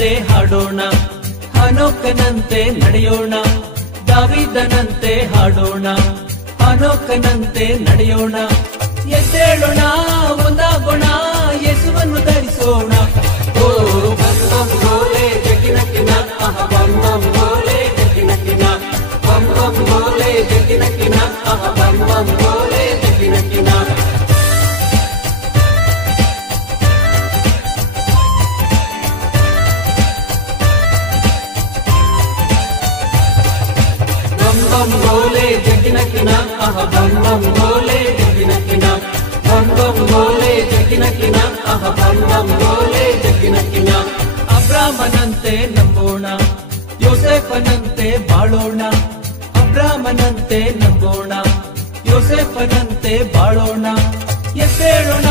ಯೋಸೇಫನಂತೆ ಹಾಡೋಣ, ಹನೋಕನಂತೆ ನಡೆಯೋಣ, ದಾವೀದನಂತೆ ಹಾಡೋಣ, ಹನೋಕನಂತೆ ನಡೆಯೋಣ. ಎದ್ದೇಳೋಣ, ಒಂದಾಗೋಣ, ಯೇಸುವನ್ನು ಧರಿಸೋಣ. ಓ ಬಂ ಬಂ ಬೋಲೆ ಜಗಿನ ಕಿನ, ಬಂ ಬಂ ಬೋಲೆ ಜಗಿನ ಕಿನ, ಬಂ ಬಂ ಬೋಲೆ ಜಗಿನ ಕಿನ, ಬಂ ಬಂ ಬೋಲೆ ಜಗಿನ ಕಿನ. बम बोले जगिन किना, बम बम बोले जगिन किना, बम बम बोले जगिन किना, बम बम बोले जगिन किना. ಅಬ್ರಾಮನಂತೆ ನಂಬೋಣ, ಯೋಸೇಫನಂತೆ ಬಾಳೋಣ, ಅಬ್ರಾಮನಂತೆ ನಂಬೋಣ, ಯೋಸೇಫನಂತೆ ಬಾಳೋಣ. ಎದ್ದೇಳೋಣ,